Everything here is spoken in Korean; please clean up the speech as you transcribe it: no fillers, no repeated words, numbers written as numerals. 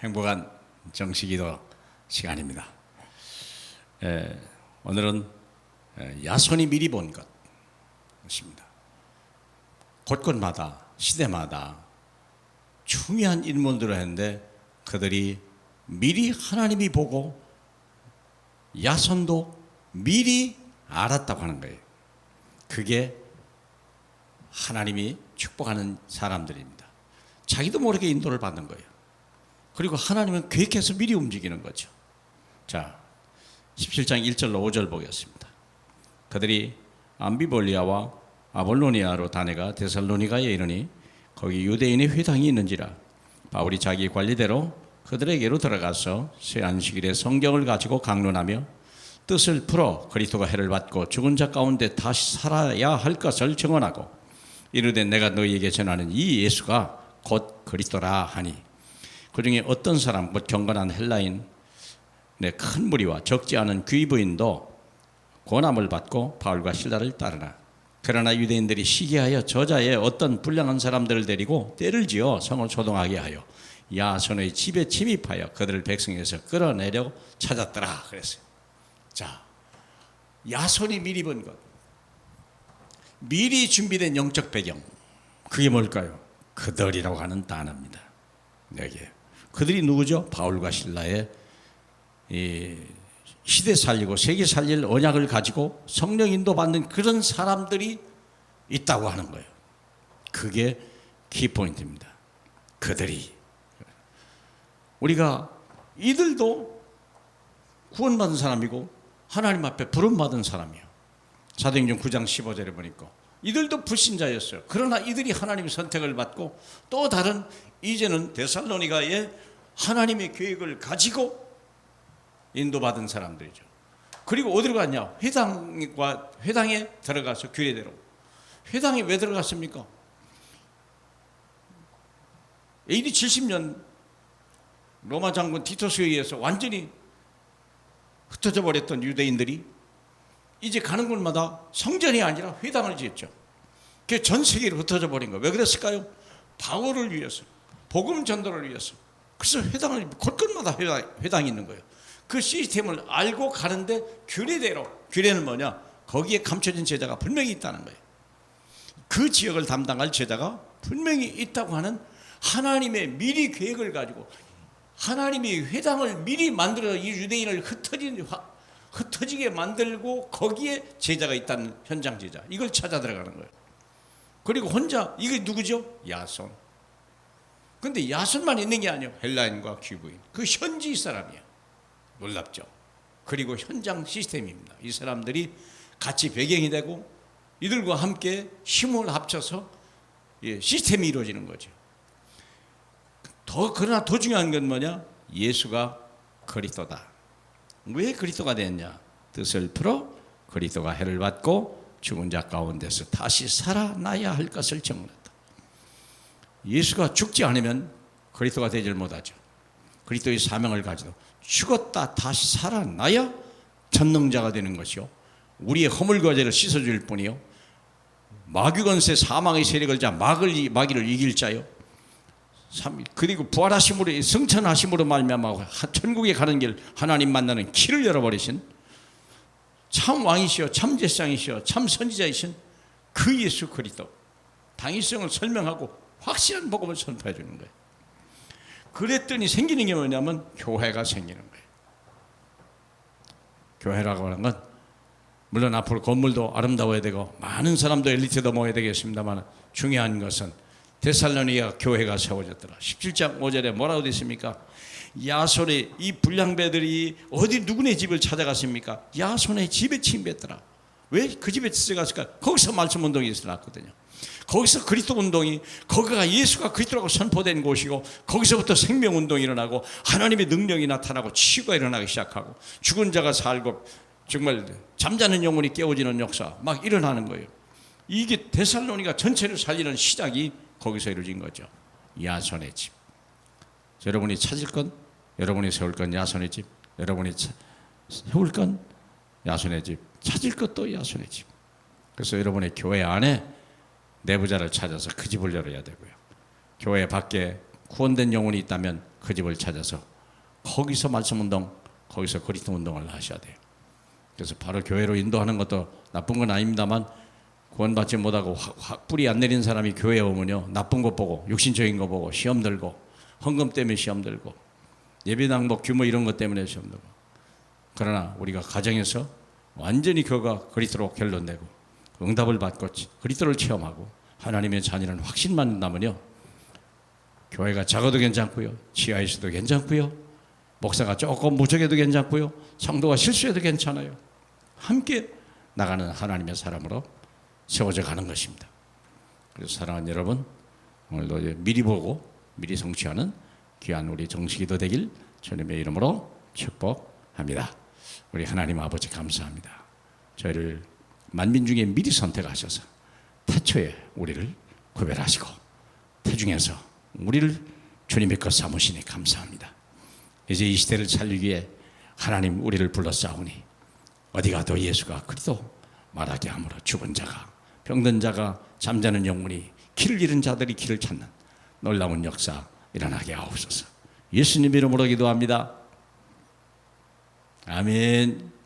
행복한 정식기도 시간입니다. 오늘은 야손이 미리 본 것입니다. 곳곳마다 시대마다 중요한 인물들을 했는데 그들이 미리 하나님이 보고 야손도 미리 알았다고 하는 거예요. 그게 하나님이 축복하는 사람들입니다. 자기도 모르게 인도를 받는 거예요. 그리고 하나님은 계획해서 미리 움직이는 거죠. 자, 17장 1절로 5절 보겠습니다. 그들이 암비볼리아와 아볼로니아로 다녀가 데살로니가에 이르니 거기 유대인의 회당이 있는지라 바울이 자기 관리대로 그들에게로 들어가서 새 안식일에 성경을 가지고 강론하며 뜻을 풀어 그리스도가 해를 받고 죽은 자 가운데 다시 살아야 할 것을 증언하고 이르되 내가 너희에게 전하는 이 예수가 곧 그리스도라 하니 그 중에 어떤 사람 곧 경건한 헬라인 큰 무리와 적지 않은 귀부인도 고난을 받고 바울과 실라를 따르나 그러나 유대인들이 시기하여 저자의 어떤 불량한 사람들을 데리고 때를 지어 성을 소동하게 하여 야손의 집에 침입하여 그들을 백성에서 끌어내려 찾았더라 그랬어요. 자, 야손이 미리 본 것, 미리 준비된 영적 배경, 그게 뭘까요? 그들이라고 하는 단어입니다. 여기에 그들이 누구죠? 바울과 실라의 시대 살리고 세계 살릴 언약을 가지고 성령 인도 받는 그런 사람들이 있다고 하는 거예요. 그게 키포인트입니다. 그들이, 우리가 이들도 구원받은 사람이고 하나님 앞에 부름받은 사람이에요. 사도행전 9장 15절에 보니까 이들도 불신자였어요. 그러나 이들이 하나님의 선택을 받고 또 다른 이제는 데살로니가에 하나님의 계획을 가지고 인도받은 사람들이죠. 그리고 어디로 갔냐? 회당에 들어가서 규례대로. 회당에 왜 들어갔습니까? AD 70년 로마 장군 티토스에 의해서 완전히 흩어져 버렸던 유대인들이 이제 가는 곳마다 성전이 아니라 회당을 지었죠. 그게 전 세계로 흩어져 버린 거예요. 왜 그랬을까요? 바울을 위해서, 복음 전도를 위해서. 그래서 회당을 곳곳마다 회당이 있는 거예요. 그 시스템을 알고 가는데 규례대로, 규례는 뭐냐? 거기에 감춰진 제자가 분명히 있다는 거예요. 그 지역을 담당할 제자가 분명히 있다고 하는 하나님의 미리 계획을 가지고 하나님이 회당을 미리 만들어 이 유대인을 흩어지게 만들고 거기에 제자가 있다는 현장 제자, 이걸 찾아 들어가는 거예요. 그리고 혼자, 이게 누구죠? 야손. 근데 야손만 있는 게 아니에요. 헬라인과 귀부인, 그 현지 사람이에요. 놀랍죠. 그리고 현장 시스템입니다. 이 사람들이 같이 배경이 되고 이들과 함께 힘을 합쳐서 시스템이 이루어지는 거죠. 그러나 더 중요한 건 뭐냐? 예수가 그리스도다. 왜 그리스도가 됐냐? 뜻을 풀어 그리스도가 해를 받고 죽은 자 가운데서 다시 살아나야 할 것을 증언했다. 예수가 죽지 않으면 그리스도가 되질 못하죠. 그리스도의 사명을 가지고 죽었다 다시 살아나야 전능자가 되는 것이요, 우리의 허물과 죄를 씻어줄 뿐이요, 마귀권세 사망의 세력을 자 마귀를 이길 자요, 그리고 부활하심으로 승천하심으로 말미암아 천국에 가는 길 하나님 만나는 길을 열어버리신 참 왕이시여 참 제사장이시여 참 선지자이신 그 예수 그리스도, 당위성을 설명하고 확실한 복음을 선포해 주는 거예요. 그랬더니 생기는 게 뭐냐면 교회가 생기는 거예요. 교회라고 하는 건 물론 앞으로 건물도 아름다워야 되고 많은 사람도 엘리트도 모여야 되겠습니다만 중요한 것은 데살로니가 교회가 세워졌더라. 17장 5절에 뭐라고 되어 있습니까? 야손의 이 불량배들이 어디 누구네 집을 찾아갔습니까? 야손의 집에 침입했더라. 왜 그 집에 들어갔을까? 거기서 말씀 운동이 일어났거든요. 거기서 그리스도 운동이, 거기가 예수가 그리스도라고 선포된 곳이고 거기서부터 생명 운동이 일어나고 하나님의 능력이 나타나고 치유가 일어나기 시작하고 죽은 자가 살고 정말 잠자는 영혼이 깨어지는 역사 막 일어나는 거예요. 이게 데살로니가 전체를 살리는 시작이 거기서 이루어진 거죠. 야손의 집. 여러분이 찾을 건, 여러분이 세울 건 야손의 집, 여러분이 세울 건 야손의 집, 찾을 것도 야손의 집. 그래서 여러분의 교회 안에 내부자를 찾아서 그 집을 열어야 되고요. 교회 밖에 구원된 영혼이 있다면 그 집을 찾아서 거기서 말씀 운동, 거기서 그리스도 운동을 하셔야 돼요. 그래서 바로 교회로 인도하는 것도 나쁜 건 아닙니다만, 구원받지 못하고 뿌리 안 내린 사람이 교회에 오면요, 나쁜 것 보고 육신적인 거 보고 시험 들고, 헌금 때문에 시험 들고, 예배당 뭐 규모 이런 것 때문에 시험 들고. 그러나 우리가 가정에서 완전히 그가 그리스도로 결론내고 응답을 받고 그리스도를 체험하고 하나님의 자녀는 확신만 남으면요, 교회가 작아도 괜찮고요, 지하에 있어도 괜찮고요, 목사가 조금 무적해도 괜찮고요, 성도가 실수해도 괜찮아요. 함께 나가는 하나님의 사람으로 세워져 가는 것입니다. 그래서 사랑하는 여러분, 오늘도 미리 보고 미리 성취하는 귀한 우리 정식기도 되길 주님의 이름으로 축복합니다. 우리 하나님 아버지 감사합니다. 저희를 만민 중에 미리 선택하셔서 태초에 우리를 구별하시고 태중에서 우리를 주님의 것 삼으시니 감사합니다. 이제 이 시대를 살리기 위해 하나님 우리를 불러싸우니 어디 가도 예수가 그리스도 말하게 하므로 죽은 자가, 병든 자가, 잠자는 영혼이, 길을 잃은 자들이 길을 찾는 놀라운 역사 일어나게 하옵소서. 예수님 이름으로 기도합니다. 아멘.